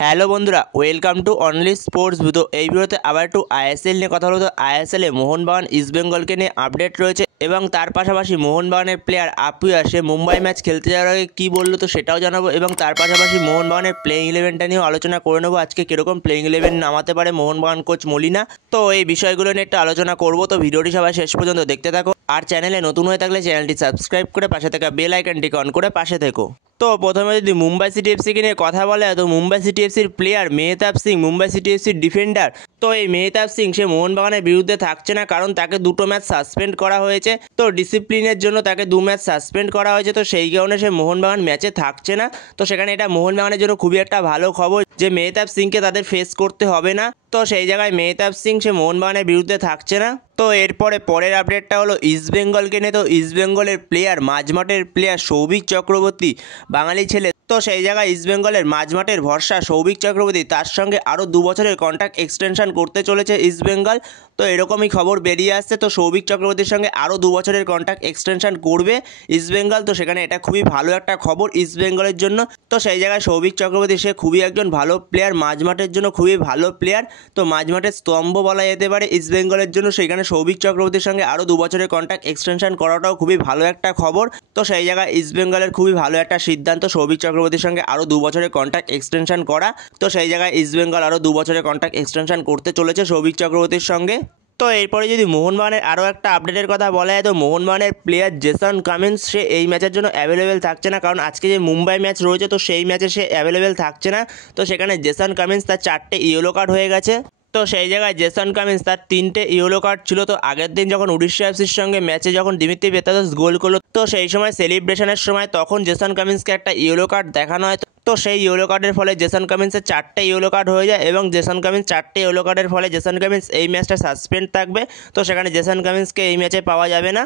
Hello বন্ধুরা, welcome to only sports video. এই ভিডিওতে আবার একটু আইএসএল নিয়ে কথা হলো। তো আইএসএলে মোহনবাগান ইস্টবেঙ্গলকে নিয়ে আপডেট রয়েছে এবং তার পাশাপাশি মোহনবাগানের প্লেয়ার আপুয়া সে মুম্বাই ম্যাচ খেলতে যাওয়ার আগে কী বললো তো সেটাও জানাবো এবং তার পাশাপাশি মোহনবাগানের প্লেইং ইলেভেনটা নিয়েও আলোচনা করে নেবো। আজকে কীরকম প্লেইং ইলেভেন নামাতে পারে মোহনবাগান কোচ মলিনা, তো এই বিষয়গুলো নিয়ে একটু আলোচনা করবো। তো ভিডিওটি সবাই শেষ পর্যন্ত দেখতে থাকো, আর চ্যানেলে নতুন হয়ে থাকলে চ্যানেলটি সাবস্ক্রাইব করে পাশে থাকা বেল আইকনটিকে অন করে পাশে থেকো। তো প্রথমে যদি মুম্বাই সিটি এফসিকে নিয়ে কথা বলে, তো মুম্বাই সিটি এফসির প্লেয়ার মেহতাব সিং, মুম্বাই সিটি এফসির ডিফেন্ডার, তো এই মেহতাব সিং সে মোহনবাগানের বিরুদ্ধে থাকছে না, কারণ তাকে দুটো ম্যাচ সাসপেন্ড করা হয়েছে। তো ডিসিপ্লিনের জন্য তাকে 2 ম্যাচ সাসপেন্ড করা হয়েছে, তো সেই কারণে সে মোহনবাগান ম্যাচে থাকছে না। তো সেখানে এটা মোহনবাগানের জন্য খুবই একটা ভালো খবর যে মেহতাব সিংকে তাদের ফেস করতে হবে না। তো সেই জায়গায় মেহতাব সিং সে মোহনবাগানের বিরুদ্ধে থাকছে না। তো এরপরে পরের আপডেটটা হলো ইস্টবেঙ্গলকে নিয়ে। তো ইস্টবেঙ্গলের প্লেয়ার মাঝমাঠের প্লেয়ার সৌভিক চক্রবর্তী, বাঙালি ছেলে, তো সেই জায়গায় ইস্টবেঙ্গলের মাঝমাঠের ভরসা সৌভিক চক্রবর্তী, তার সঙ্গে আরও 2 বছরের কন্ট্রাক্ট এক্সটেনশন করতে চলেছে ইস্টবেঙ্গল। তো এরকমই খবর বেরিয়ে আসছে। তো সৌভিক চক্রবর্তীর সঙ্গে আরও 2 বছরের কন্ট্রাক্ট এক্সটেনশন করবে ইস্টবেঙ্গল। তো সেখানে এটা খুবই ভালো একটা খবর ইস্টবেঙ্গলের জন্য। তো সেই জায়গায় সৌভিক চক্রবর্তী সে খুবই একজন ভালো প্লেয়ার, মাঝমাঠের জন্য খুবই ভালো প্লেয়ার। তো মাঝমাঠের স্তম্ভ বলা যেতে পারে ইস্টবেঙ্গলের জন্য। সেখানে সৌভিক চক্রবর্তীর সঙ্গে আরও 2 বছরের কন্ট্রাক্ট এক্সটেনশন করাটাও খুবই ভালো একটা খবর। তো সেই জায়গায় ইস্টবেঙ্গলের খুবই ভালো একটা সিদ্ধান্ত সৌভিক চক্রবর্তীর সঙ্গে আরও 2 বছরের কন্ট্রাক্ট এক্সটেনশন করা। তো সেই জায়গায় ইস্টবেঙ্গল আরও 2 বছরের কন্ট্রাক্ট এক্সটেনশন করতে চলেছে সৌভিক চক্রবর্তীর সঙ্গে। তো এরপরে যদি মোহনবাগানের আরও একটা আপডেটের কথা বলা হয়, তো মোহনবাগানের প্লেয়ার জেসন কামিন্স সে এই ম্যাচের জন্য অ্যাভেলেবেল থাকছে না, কারণ আজকে যে মুম্বাই ম্যাচ রয়েছে তো সেই ম্যাচে সে অ্যাভেলেবেল থাকছে না। তো সেখানে জেসন কামিন্স তার 4টে ইয়েলো কার্ড হয়ে গেছে। তো সেই জায়গায় জেসন কামিন্স তার 3টে ইয়েলো কার্ড ছিল। তো আগের দিন যখন উড়িষ্যা এফসির সঙ্গে ম্যাচে যখন দিমিত্রি পেত্রাদোস গোল করলো, তো সেই সময় সেলিব্রেশনের সময় তখন জেসন কামিন্সকে একটা ইয়েলো কার্ড দেখানো হয়। তো সেই ইয়েলো কার্ডের ফলে জেসন কামিন্সের 4টে ইয়েলো কার্ড হয়ে যায় এবং জেসন কামিন্স 4টে ইয়েলো কার্ডের ফলে জেসন কামিন্স এই ম্যাচটা সাসপেন্ড থাকবে। তো সেখানে জেসন কামিন্সকে এই ম্যাচে পাওয়া যাবে না।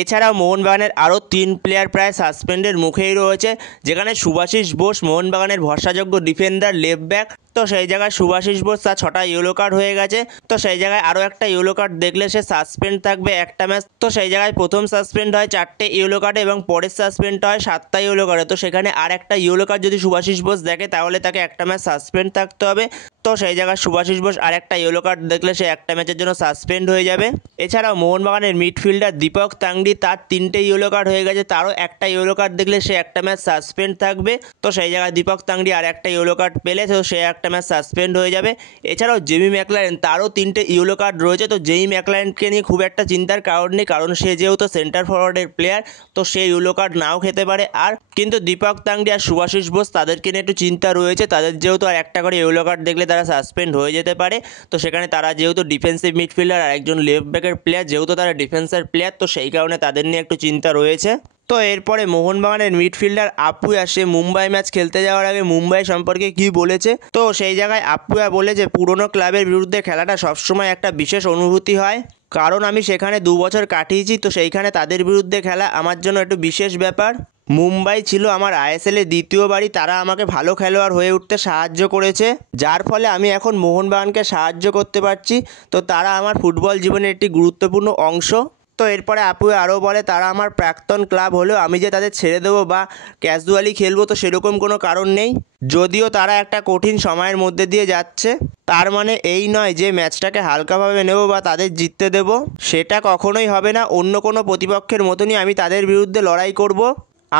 এছাড়াও মোহনবাগানের আরও 3 প্লেয়ার প্রায় সাসপেন্ডের মুখেই রয়েছে, যেখানে শুভাশিস বোস মোহনবাগানের ভরসাযোগ্য ডিফেন্ডার লেফট ব্যাক। তো সেই জায়গায় শুভাশিস বোস তার 6টা ইয়েলো কার্ড হয়ে গেছে। তো সেই জায়গায় আরও একটা ইয়েলো কার্ড দেখলে সে সাসপেন্ড থাকবে একটা ম্যাচ। তো সেই জায়গায় প্রথম সাসপেন্ড হয় 4টে ইয়েলো কার্ডে এবং পরের সাসপেন্ড হয় 7টা ইয়েলো কার্ডে। তো সেখানে আর একটা ইয়েলো কার্ড যদি শুভাশিস বোস দেখে তাহলে তাকে একটা ম্যাচ সাসপেন্ড থাকতে হবে। তো সেই জায়গায় শুভাশিস বোস আর একটা ইয়েলো কার্ড দেখলে সে একটা ম্যাচের জন্য সাসপেন্ড হয়ে যাবে। এছাড়াও মোহনবাগানের মিডফিল্ডার দীপক তাংডি, তার 3টে ইয়েলো কার্ড হয়ে গেছে, তারও একটা ইয়েলো কার্ড দেখলে সে একটা ম্যাচ সাসপেন্ড থাকবে। তো সেই জায়গায় দীপক তাংডি আর একটা ইয়েলো কার্ড পেলে তো সে একটা ম্যাচ সাসপেন্ড হয়ে যাবে। এছাড়াও জেমি ম্যাকলারেন, তারও 3টে ইয়েলো কার্ড রয়েছে। তো জেমি ম্যাকলারেনকে নিয়ে খুব একটা চিন্তার কারণ নেই, কারণ সে যেহেতু সেন্টার ফরওয়ার্ডের প্লেয়ার, তো সে ইয়েলো কার্ড নাও খেতে পারে। আর কিন্তু দীপক তাংডি আর শুভাশিস বোস তাদেরকে নিয়ে একটু চিন্তা রয়েছে, তাদের যেহেতু আর একটা করে ইয়েলো কার্ড দেখলে তারা সাসপেন্ড হয়ে যেতে পারে। তো সেখানে তারা যেহেতু ডিফেন্সিভ মিডফিল্ডার আর একজন লেফট ব্যাকের প্লেয়ার, যেহেতু তারা ডিফেন্সের প্লেয়ার, তো সেই কারণে তাদের নিয়ে একটু চিন্তা রয়েছে। তো এরপরে মোহনবাগানের মিডফিল্ডার আপুয়া সে মুম্বাই ম্যাচ খেলতে যাওয়ার আগে মুম্বাই সম্পর্কে কি বলেছে, তো সেই জায়গায় আপুয়া বলেছে পুরনো ক্লাবের বিরুদ্ধে খেলাটা সবসময় একটা বিশেষ অনুভূতি হয়, কারণ আমি সেখানে 2 বছর কাটিয়েছি। তো সেইখানে তাদের বিরুদ্ধে খেলা আমার জন্য একটু বিশেষ ব্যাপার। মুম্বাই ছিল আমার আইএসএলের দ্বিতীয় বাড়ি, তারা আমাকে ভালো খেলোয়াড় হয়ে উঠতে সাহায্য করেছে, যার ফলে আমি এখন মোহনবাগানকে সাহায্য করতে পারছি। তো তারা আমার ফুটবল জীবনের একটি গুরুত্বপূর্ণ অংশ। তো এরপরে আপু আরও বলে তারা আমার প্রাক্তন ক্লাব হলেও আমি যে তাদের ছেড়ে দেবো বা ক্যাজুয়ালি খেলবো তো সেরকম কোনো কারণ নেই। যদিও তারা একটা কঠিন সময়ের মধ্যে দিয়ে যাচ্ছে, তার মানে এই নয় যে ম্যাচটাকে হালকাভাবে নেব বা তাদের জিততে দেব, সেটা কখনোই হবে না। অন্য কোনো প্রতিপক্ষের মতনই আমি তাদের বিরুদ্ধে লড়াই করব।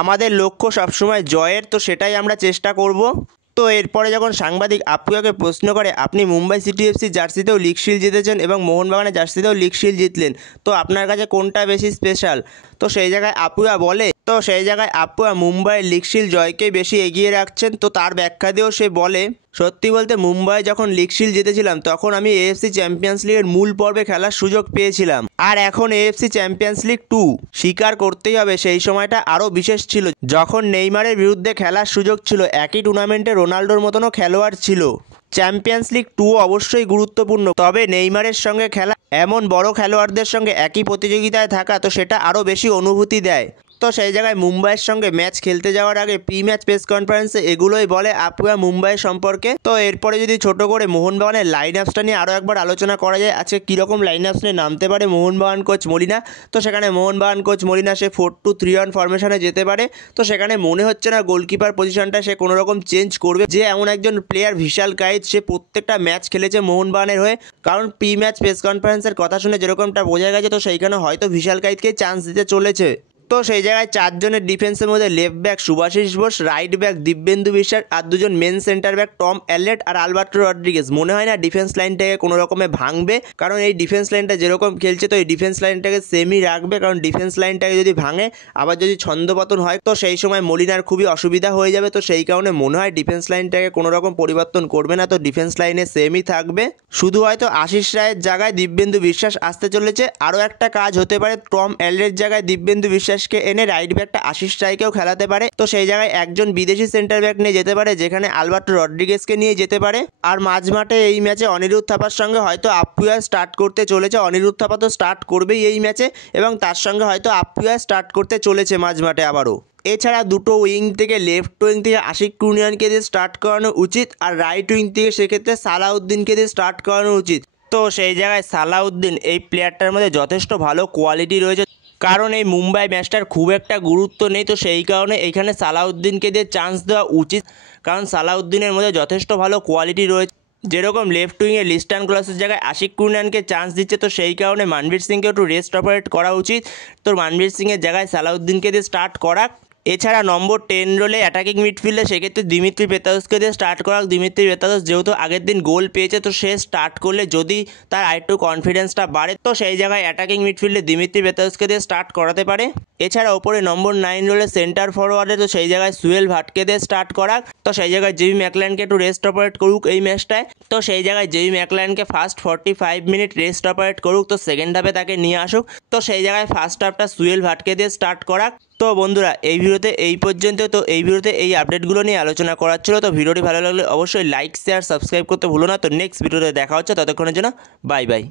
আমাদের লক্ষ্য সবসময় জয়ের, তো সেটাই আমরা চেষ্টা করব। তো এরপরে যখন সাংবাদিক আপুয়াকে প্রশ্ন করে আপনি মুম্বাই সিটি এফসি জার্সিতেও লিগ শিল্ড জিতেছেন এবং মোহনবাগানের জার্সিতেও লিগ শিল্ড জিতলেন, তো আপনার কাছে কোনটা বেশি স্পেশাল, তো সেই জায়গায় আপুয়া মুম্বাইয়ের লিগ শিল্ড জয়কেই বেশি এগিয়ে রাখছেন। তো তার ব্যাখ্যা দিয়েও সে বলে সত্যি বলতে মুম্বাই যখন লিগ শিল্ড জিতেছিলাম তখন আমি এএফসি চ্যাম্পিয়ন্স লিগের মূল পর্বে খেলার সুযোগ পেয়েছিলাম, আর এখন এএফসি চ্যাম্পিয়ন্স লিগ 2 স্বীকার করতেই হবে সেই সময়টা আরও বিশেষ ছিল, যখন নেইমারের বিরুদ্ধে খেলার সুযোগ ছিল, একই টুর্নামেন্টে রোনাল্ডোর মতনও খেলোয়াড় ছিল। চ্যাম্পিয়ন্স লিগ 2 অবশ্যই গুরুত্বপূর্ণ, তবে নেইমারের সঙ্গে খেলা, এমন বড় খেলোয়াড়দের সঙ্গে একই প্রতিযোগিতায় থাকা, তো সেটা আরও বেশি অনুভূতি দেয়। তো সেই জায়গায় মুম্বাইয়ের সঙ্গে ম্যাচ খেলতে যাওয়ার আগে প্রি ম্যাচ প্রেস কনফারেন্সে এগুলোই বলে আপুয়া মুম্বাইয়ের সম্পর্কে। তো এরপরে যদি ছোট করে মোহনবাগানের লাইন আপসটা নিয়ে আরও একবার আলোচনা করা যায়, আজকে কীরকম লাইন আপস নিয়ে নামতে পারে মোহনবাগান কোচ মলিনা। তো সেখানে মোহনবাগান কোচ মলিনা সে 4-2-3-1 ফরমেশনে যেতে পারে। তো সেখানে মনে হচ্ছে না গোলকিপার পজিশনটা সে কোনো রকম চেঞ্জ করবে, যে এমন একজন প্লেয়ার ভিশাল কাইত, সে প্রত্যেকটা ম্যাচ খেলেছে মোহনবাগানের হয়ে। কারণ প্রি ম্যাচ প্রেস কনফারেন্সের কথা শুনে যেরকমটা বোঝা গেছে, তো সেইখানে হয়তো ভিশাল কাইতকে চান্স দিতে চলেছে। তো সেই জায়গায় 4 জনের ডিফেন্সের মধ্যে left back Subhasish Bose, right back Dibyendu Biswas, আর 2 জন main centre back Tom Aldred আর আলবার্টো রড্রিগেজ। মনে হয় না ডিফেন্স লাইনটাকে কোনো রকমে ভাঙবে, কারণ এই ডিফেন্স লাইনটা যেরকম খেলছে তো এই ডিফেন্স লাইনটাকে সেমই রাখবে। কারণ ডিফেন্স লাইনটাকে যদি ভাঙে আবার যদি ছন্দপতন হয় তো সেই সময় মলিনার খুবই অসুবিধা হয়ে যাবে। তো সেই কারণে মনে হয় ডিফেন্স লাইনটাকে কোনো রকম পরিবর্তন করবে না, তো ডিফেন্স লাইনে সেমই থাকবে। শুধু হয়তো আশিস রায়ের জায়গায় দিব্যেন্দু বিশ্বাস আসতে চলেছে। আরও একটা কাজ হতে পারে, টম অ্যালেটের জায়গায় দিব্যেন্দু বিশ্বাসকে এনে রাইট ব্যাকটা আশিস রায়কেও খেলাতে পারে। তো সেই জায়গায় একজন বিদেশি সেন্টার ব্যাক নিয়ে যেতে পারে, যেখানে আলবার্টো রড্রিগেজকে নিয়ে যেতে পারে। আর মাঝমাঠে এই ম্যাচে অনিরুদ্ধ থাপার সঙ্গে হয়তো আপুয়া স্টার্ট করতে চলেছে। অনিরুদ্ধ থাপা তো স্টার্ট করবেই এই ম্যাচে, এবং তার সঙ্গে হয়তো আপুয়া স্টার্ট করতে চলেছে মাঝমাঠে আবারও। এছাড়া দুটো উইং থেকে লেফট উইং থেকে আশিক কুনিয়ানকে দিয়ে স্টার্ট করানো উচিত, আর রাইট উইং থেকে সেক্ষেত্রে সালাউদ্দিনকে দিয়ে স্টার্ট করানো উচিত। তো সেই জায়গায় সালাউদ্দিন এই প্লেয়ারটার মধ্যে যথেষ্ট ভালো কোয়ালিটি রয়েছে, কারণ এই মুম্বাই ম্যাচটার খুব একটা গুরুত্ব নেই। তো সেই কারণে এইখানে সালাউদ্দিনকে দিয়ে চান্স দেওয়া উচিত, কারণ সালাউদ্দিনের মধ্যে যথেষ্ট ভালো কোয়ালিটি রয়েছে। যেরকম লেফট উইংয়ে লিস্টান ক্লসের জায়গায় আশিক কুনিয়ানকে চান্স দিচ্ছে, তো সেই কারণে মানবীর সিংকে একটু রেস্ট অপারেট করা উচিত। তো মানবীর সিংয়ের জায়গায় সালাউদ্দিনকে দিয়ে স্টার্ট করাক। এছাড়া নম্বর 10 রোলে অ্যাটাকিং মিডফিল্ডে সেক্ষেত্রে দিমিত্রি পেতাদোসকে দিয়ে স্টার্ট করা। দিমিত্রি পেতাদোস যেহেতু আগের দিন গোল পেয়েছে, তো সে স্টার্ট করলে যদি তার আরেকটু কনফিডেন্সটা বাড়ে, তো সেই জায়গায় অ্যাটাকিং মিডফিল্ডে দিমিত্রি পেতাদোসকে দিয়ে স্টার্ট করাতে পারে। এছাড়া ওপরে নম্বর 9 রোলে সেন্টার ফরওয়ার্ডে তো সেই জায়গায় সুয়েল ভাটকে দিয়ে স্টার্ট করা। তো সেই জায়গায় জেবি ম্যাকলাইনকে একটু রেস্ট অপারেট করুক এই ম্যাচটায়। তো সেই জায়গায় জেবি ম্যাকলাইনকে ফার্স্ট 45 মিনিট রেস্ট অপারেট করুক, তো সেকেন্ড হাফে তাকে নিয়ে আসুক। তো সেই জায়গায় ফার্স্ট হাফটা সুয়েল ভাটকে দিয়ে স্টার্ট করা। তো বন্ধুরা এই ভিডিওতে এই পর্যন্ত। তো এই ভিডিওতে এই আপডেটগুলো নিয়ে আলোচনা করার ছিল। তো ভিডিওটি ভালো লাগলে অবশ্যই লাইক শেয়ার সাবস্ক্রাইব করতে ভুলো না। তো নেক্সট ভিডিওতে দেখা হচ্ছে, ততক্ষণের জন্য বাই বাই।